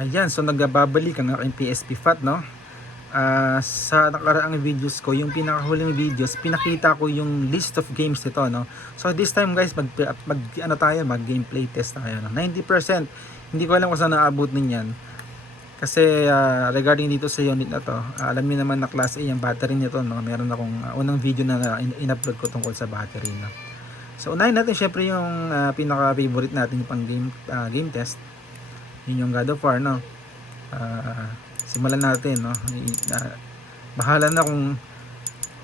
Ayan, so nagbabalik ang aking PSP FAT, no? Sa nakaraang videos ko, yung pinakahuling videos, pinakita ko yung list of games nito, no? So this time guys, mag gameplay test tayo, no? 90%, hindi ko alam kung saan naabot ninyan. Kasi regarding dito sa unit na to, alam niyo naman na class A yung battery nito, no? Meron akong unang video na in-upload ko tungkol sa battery, no? So unahin natin syempre yung pinaka-favorite natin pang game test. Yun yung God of War, no? Simulan natin, no? Bahala na kung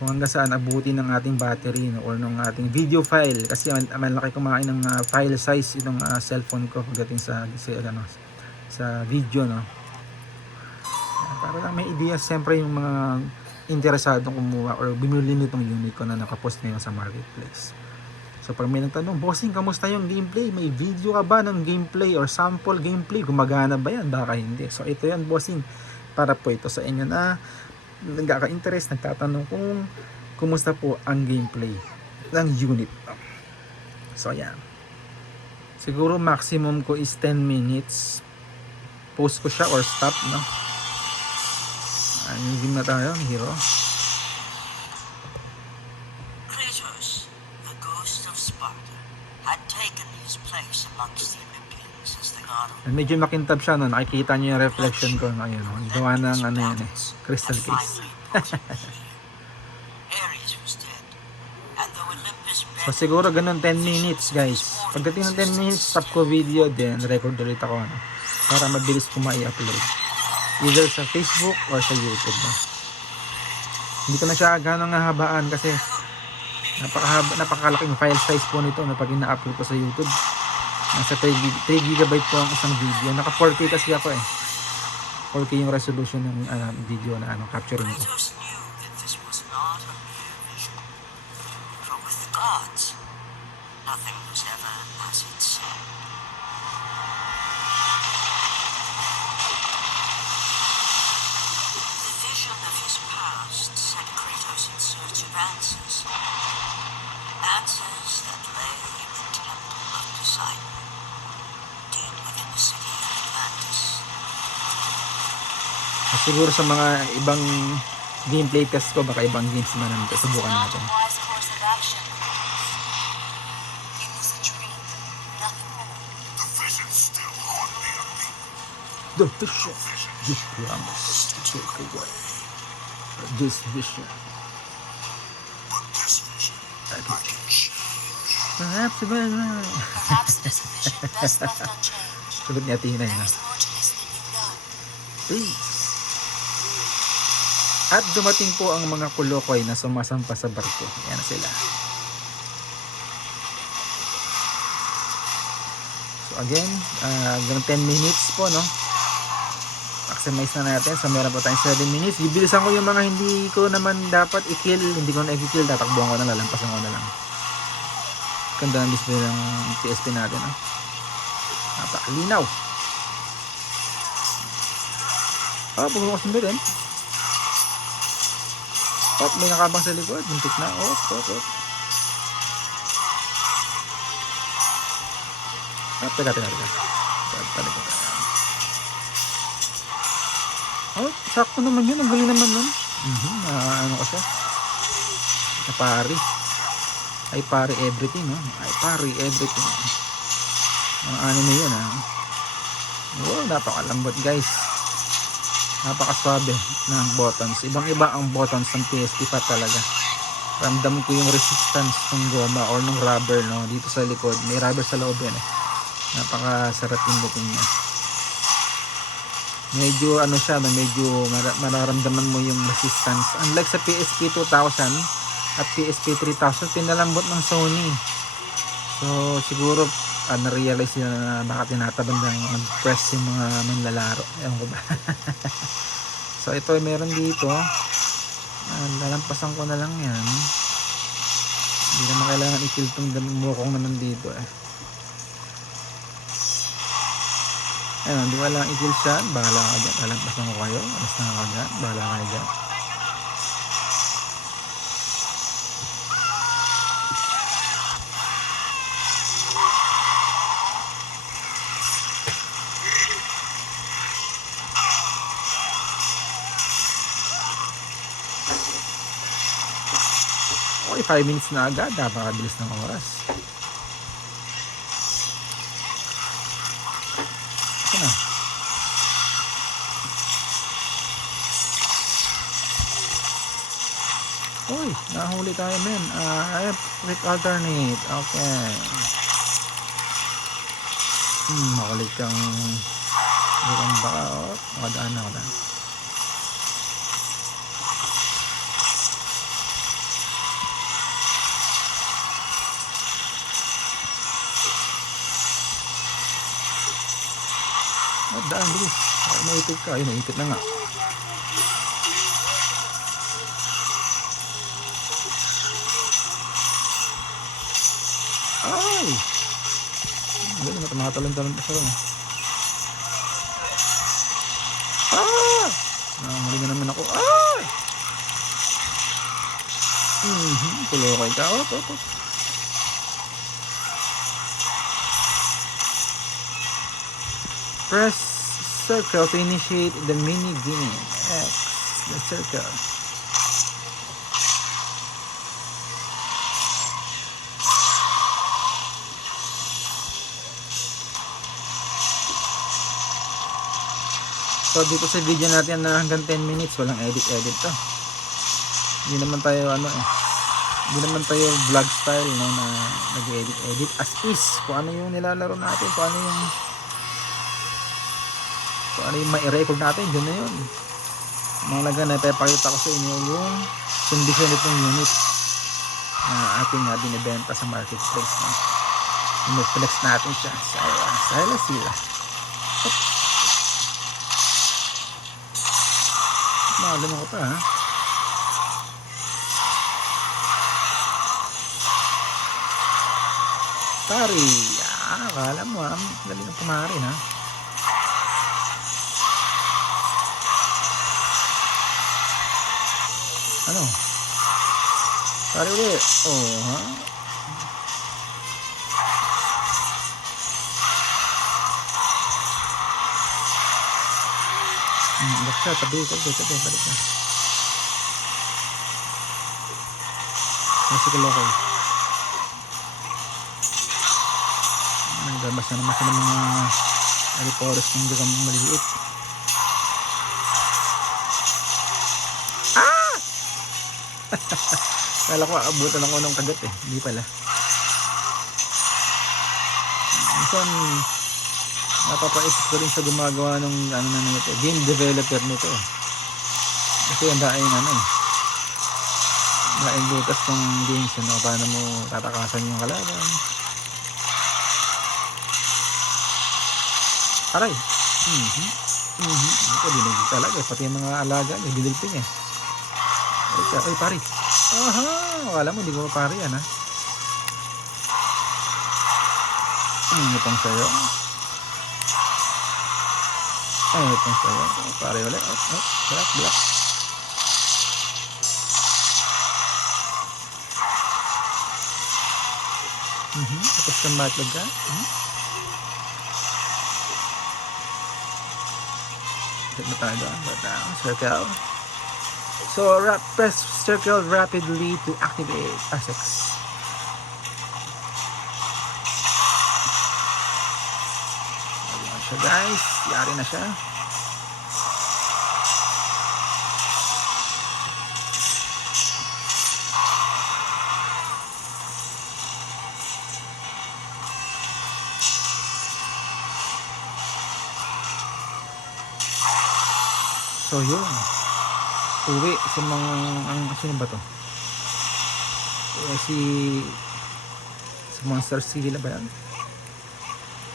hanggang saan abutin ng ating battery, no? Or ng ating video file, kasi malaki kumain ng file size itong cellphone ko pagdating sa video, no? Para lang may idea siyempre yung mga interesadong kumuha or bumili nitong unit ko na nakapost ngayon sa marketplace. So pag may nagtanong, bossing, kamusta yung gameplay? May video ka ba ng gameplay or sample gameplay? Gumagana ba yan? Baka hindi. So ito yan, bossing. Para po ito sa inyo na nagkaka-interest, nagtatanong kung kumusta po ang gameplay ng unit. So yan. Siguro maximum ko is 10 minutes. Post ko siya or stop, no? Yung game na tayo, hero. Kratos, the ghost of Sparta, had taken his place amongst the Olympians as the god of Medyo makintab siya, no? Nakikita niyo yung reflection ko, no? Ayun, no? Gawa ng ano yan, crystal case. Ares was dead, and though Olympus So siguro ganun 10 minutes guys. Pagdating ng 10 minutes, stop ko video, then record ulit ako, no? Para mabilis ko ma-upload. Either sa Facebook or sa YouTube, no? Hindi ko na siya ganang hahabaan kasi napakalaking file size po nito na pag ina-upload ko sa YouTube. Nasa 3 GB po ang isang video. Naka 4K kasi ako eh. 4K yung resolution ng video na capturing ko. Kratos knew that this was not a mere vision. For with the gods, nothing was ever as it seemed. The vision of his past set Kratos in search of answers. Answers that lay in the temple of Poseidon, deep within the city of Atlantis. Siguro sa mga ibang gameplay test ko, baka ibang games naman ang subukan natin. Wise course of action. It was a dream, nothing more. The vision still haunted me. The vision you promised to take away. This vision. But this vision, I can change. Perhaps Perhaps it is a vision best left unchanged. Sagot ni Athena yun. There is more to this than you know. Please. At dumating po ang mga kulukoy na sumasampa sa barko. Yan sila. So again, 10 minutes po, no? Maximize na natin. So meron po tayong 7 minutes. Bibilisan ko yung mga hindi ko naman dapat i-kill. Hindi ko na i-kill. Tatakbuhan ko na, lalampasan ko na lang. Ganda ng display ng PSP natin, no? Napakalinaw. Pagbukas mo din. May nakabang sa likod. Buntik na. Teka. Sakto naman yun. Ang galing naman nun. Ano ko siya? I parry everything, no? I parry everything. Mga anime yun, ha? Napakalambot, guys. Napakaswabe ng buttons. Ibang-iba ang buttons ng PSP FAT talaga. Ramdam ko yung resistance ng goma or ng rubber, no? Dito sa likod. May rubber sa loob yan, eh. Napakasarap yung looking niya. Medyo siya, no? Medyo mararamdaman mo yung resistance. Unlike sa PSP 2000 at PSP 3000, pinalambot ng Sony. So siguro na-realize nila na baka tinatabang ng mag-press yung mga manlalaro. Ewan ko ba. So ito meron dito. Lalampasan ko na lang yan. Hindi naman kailangan i-kill itong mukong na nandito, eh. Ayun, hindi ko kailangan i-kill siya. Bahala ka dyan. Lalampasan ko kayo. Alas na ako dyan. Bahala kayo dyan. 5 minutes na agad. Napakabilis ng oras. Ito na. Uy, nahuli tayo men. Quick alternate. Okay. Makulit kang baka. Oh, makadaan na ako na. Oh, daan bilis. Ay, naipit ka. Ayun, naipit na nga. Ay! Galing na, tumatalon-talon pa siya. Mali na naman ako. Tulokay ka. Oh. Press circle to initiate the mini game. X, the circle. So dito sa video natin na hanggang 10 minutes walang edit to. Hindi naman tayo hindi naman tayo vlog style no, na nag-edit as is. Kung ano yung nilalaro natin, kung ano yung mai-record natin, yun na yun. Mga na ipapakita ko sa inyo yung condition nitong unit na ating binibenta sa marketplace no. Flex natin siya sa sila. Malam ako pa ha. Pari. Akala mo ha. Dali ng pumarin ha. Ano? Pari ulit. Oh ha. Balik ka, tabi, balik ka. Masih lokal. Nagbabas na naman sa mga aliporos ng dagang maliit. Kala ko aabutan ako ng kagat eh. Hindi pala. Minsan napapaisip ko rin sa gumagawa ng nito, game developer nito. Kasi ang daing daing butas ng games paano mo tatakasan yung kalaban. Aray. Ito dinig talaga pati yung mga alaga nagdidilping eh. Ay pari. Aha, wala mo hindi ko pari yan ha. Itong sayo. Itong sayo. Pari ulit. Black. Tapos kang matlag ka. Check na tayo doon. Circle. So, press circle rapidly to activate assets. Ayan siya guys. Yari na siya. So yun, uwi sa mga sino ba to? Si Monster City ba yan?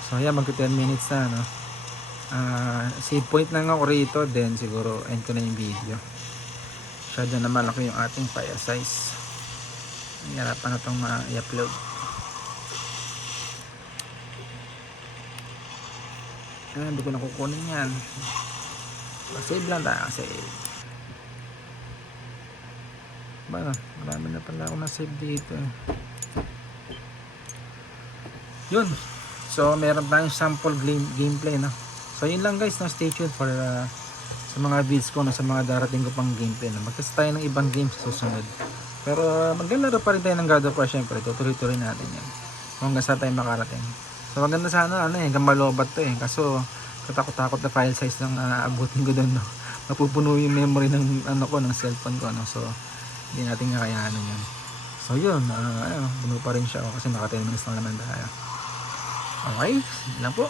So ayan, mag 10 minutes na no? Save point na nga ako rito, then siguro end ko na yung video. Masyado na malaki yung ating file size. Hirapan na itong i-upload. Hindi ko na kukunin yan. Save lang tayo, save. Marami na pala ako na-save dito. Yun. So, meron tayong sample gameplay, no? So, yun lang guys, no? Stay tuned for sa mga videos ko, no? Sa mga darating ko pang gameplay, no? Magkasta tayo ng ibang games sa susunod. Pero maglalaro pa rin tayo ng God of War, syempre. Tutuloy-tuloy natin yan. Kung hanggang saan tayo makarating. So maganda sana, hanggang malobat to Kaso, katakot-takot na file size lang abutin ko doon, no. Mapupuno yung memory ng ng cellphone ko, no. So, hindi natin kakayanan yan. So yun, buno pa rin siya kasi naka 10 minutes lang naman tayo. Okay, sige lang po.